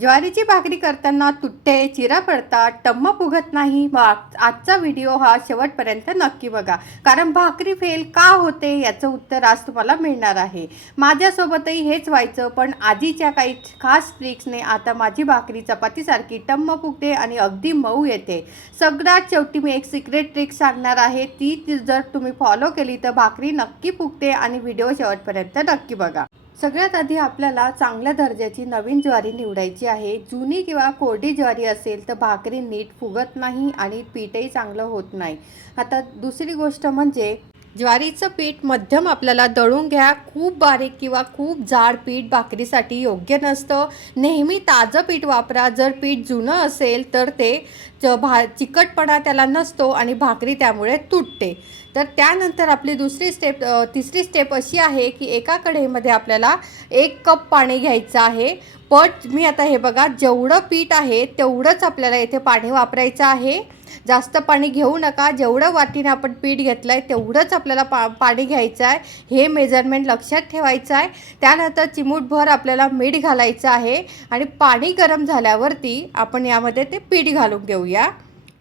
ज्वारीची भाकरी करताना तुट्टे चिरा पडतात, टम्म फुगत नाही. मग आजचा व्हिडिओ हा शेवटपर्यंत नक्की बघा, कारण भाकरी फेल का होते याचं उत्तर आज तुम्हाला मिळणार आहे. माझ्यासोबतही हेच व्हायचं, पण आजीच्या काही खास ट्रिक्सने आता माझी भाकरी चपातीसारखी टम्म फुगते आणि अगदी मऊ येते. सगळ्यात शेवटी मी एक सिक्रेट ट्रिक सांगणार आहे, ती जर तुम्ही फॉलो केली तर भाकरी नक्की फुगते. आणि व्हिडिओ शेवटपर्यंत नक्की बघा. सगळ्यात आधी आपल्याला चांगल्या दर्जाची नवीन ज्वारी निवडायची आहे. जुनी किंवा कोरडी ज्वारी असेल तर भाकरी नीट फुगत नाही आणि पीठही चांगलं होत नाही. आता दुसरी गोष्ट म्हणजे ज्वारीचं पीठ मध्यम आपल्याला दळून घ्या. खूप बारीक किंवा खूप जाड पीठ भाकरीसाठी योग्य नसतं. नेहमी ताजं पीठ वापरा. जर पीठ जुनं असेल तर ते चिकटपणा त्याला नसतो आणि भाकरी त्यामुळे तुटते. तर त्यानंतर आपली तिसरी स्टेप अशी आहे की एका कढईमध्ये आपल्याला 1 कप पाणी घ्यायचं आहे. पण मी आता हे बघा, जेवढं पीठ आहे तेवढंच आपल्याला इथे पाणी वापरायचं आहे. जास्त पाणी घेऊ नका. जेवढं वाटीने आपण पीठ घेतलं आहे तेवढंच आपल्याला पाणी घ्यायचं आहे. हे मेजरमेंट लक्षात ठेवायचं आहे. त्यानंतर चिमूटभर आपल्याला मीठ घालायचं आहे आणि पाणी गरम झाल्यावरती आपण यामध्ये ते पीठ घालून घेऊया.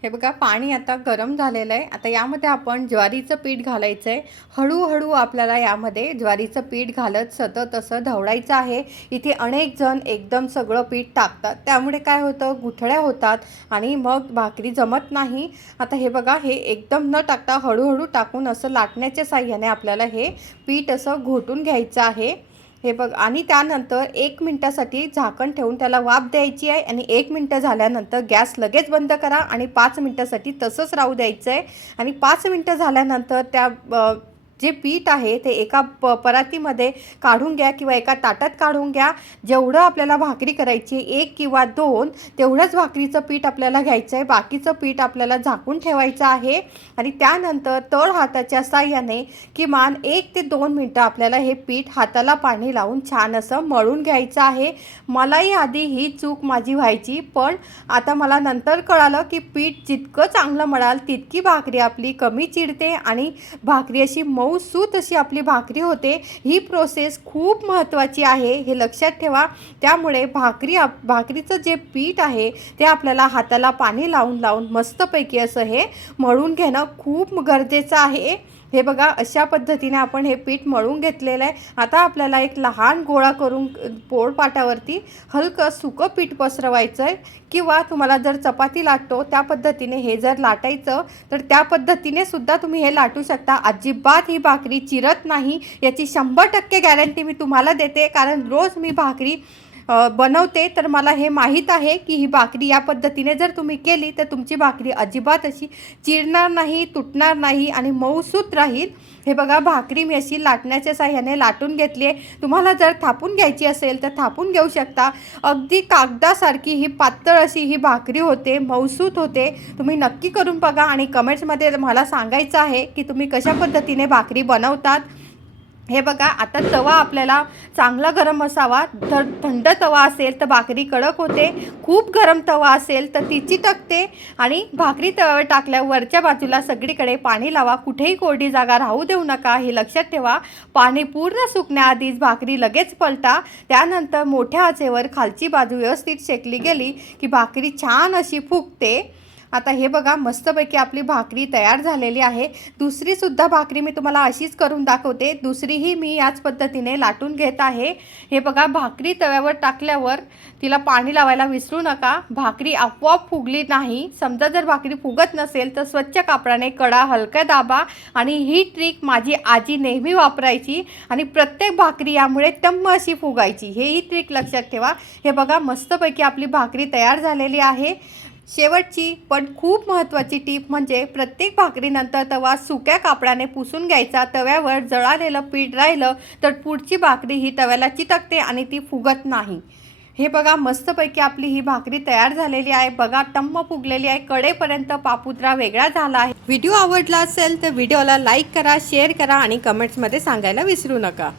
हे बघा, पाणी आता गरम झालेलं आहे. आता यामध्ये आपण ज्वारीचं पीठ घालायचं आहे. हळूहळू आपल्याला यामध्ये ज्वारीचं पीठ घालत सतत असं ढवळायचं आहे. इथे अनेक जण एकदम सगळं पीठ टाकतात, त्यामुळे काय होतं, गुठळ्या होतात आणि मग भाकरी जमत नाही. आता हे बघा, हे एकदम न टाकता हळूहळू टाकून असं लाटण्याच्या साहाय्याने आपल्याला हे पीठ असं घोटून घ्यायचं आहे. हे बघ, आणि त्यानंतर 1 मिनटासाठी झाकण ठेवून त्याला वाफ द्यायची आहे. आणि 1 मिनटं झाल्यानंतर गॅस लगेच बंद करा आणि 5 मिनटासाठी तसंच राहू द्यायचं आहे. आणि 5 मिनटं झाल्यानंतर जे पीठ आहे ते एका परातीमध्ये काढून घ्या किंवा एका ताटात काढून घ्या. जेवढं आपल्याला भाकरी करायची 1 किंवा 2 तेवढंच भाकरीचं पीठ आपल्याला घ्यायचं आहे. बाकीचं पीठ आपल्याला झाकून ठेवायचं आहे. आणि त्यानंतर तळ हाताच्या साहाय्याने किमान 1 ते 2 मिनटं आपल्याला हे पीठ हाताला पाणी लावून छान असं मळून घ्यायचं आहे. मलाही आधी ही चूक माझी व्हायची, पण आता मला नंतर कळालं की पीठ जितकं चांगलं मळाल तितकी भाकरी आपली कमी चिरते आणि भाकरी अशी मऊसूत अशी आपली भाकरी होते. ही प्रोसेस खूप महत्त्वाची आहे, हे लक्षात ठेवा. त्यामुळे भाकरीचं जे पीठ आहे ते आपल्याला हाताला पाणी लावून मस्तपैकी असं हे मळून घेणं खूप गरजेचं आहे. हे बघा, अशा पद्धतीने आपण हे पीठ मळून घेतलेलं आहे. आता आपल्याला एक लहान गोळा करून पोळपाटावरती हलकं सुकं पीठ पसरवायचं आहे. किंवा तुम्हाला जर चपाती लाटतो त्या पद्धतीने हे जर लाटायचं तर त्या पद्धतीने सुद्धा तुम्ही हे लाटू शकता. अजिबात ही भाकरी चिरत नाही याची 100% गॅरंटी मी तुम्हाला देते, कारण रोज मी भाकरी बनवते तर मला हे माहीत आहे की ही भाकरी या पद्धतीने जर तुम्ही केली तर तुमची भाकरी अजिबात अशी चिरणार नाही, तुटणार नाही आणि मऊसूत राहील. हे बघा, भाकरी मी अशी लाटण्याच्या साहाय्याने लाटून घेतली आहे. तुम्हाला जर थापून घ्यायची असेल तर थापून घेऊ शकता. अगदी कागदासारखी ही पातळ अशी ही भाकरी होते, मऊसूत होते. तुम्ही नक्की करून बघा आणि कमेंट्समध्ये मला सांगायचं आहे की तुम्ही कशा पद्धतीने भाकरी बनवतात. हे बघा, आता तवा आपल्याला चांगला गरम असावा. तर थंड तवा असेल तर भाकरी कडक होते. खूप गरम तवा असेल तर ती चिटकते. आणि भाकरी तव्यावर टाकल्यावर वरच्या बाजूला सगळीकडे पाणी लावा. कुठेही कोरडी जागा राहू देऊ नका, हे लक्षात ठेवा. पाणी पूर्ण सुकण्याआधीच भाकरी लगेच पलटा. त्यानंतर मोठ्या आचेवर खालची बाजू व्यवस्थित शेकली गेली की भाकरी छान अशी फुगते. आता हे बघा, मस्तपैकी आपली भाकरी तयार झालेली आहे. दुसरीसुद्धा भाकरी मी तुम्हाला अशीच करून दाखवते. दुसरीही मी याच पद्धतीने लाटून घेत आहे. हे बघा, भाकरी तव्यावर टाकल्यावर तिला पाणी लावायला विसरू नका. भाकरी आपोआप फुगली नाही. समजा जर भाकरी फुगत नसेल तर स्वच्छ कापडाने कडा हलका दाबा. आणि ही ट्रिक माझी आजी नेहमी वापरायची आणि प्रत्येक भाकरी यामुळे टम्म अशी फुगायची. ही ट्रिक लक्षात ठेवा. हे बघा, मस्तपैकी आपली भाकरी तयार झालेली आहे. शेवटची पण खूप महत्त्वाची टीप म्हणजे प्रत्येक भाकरीनंतर तवा सुक्या कापडाने पुसून घ्यायचा. तव्यावर जळालेलं पीठ राहिलं तर पुढची भाकरी ही तव्याला चिटकते आणि ती फुगत नाही. हे बघा, मस्तपैकी आपली ही भाकरी तयार झालेली आहे. बघा, टम्म फुगलेली आहे. कडेपर्यंत पापुद्रा वेगळा झाला आहे. व्हिडिओ आवडला असेल तर व्हिडिओला लाईक करा, शेअर करा आणि कमेंट्समध्ये सांगायला विसरू नका.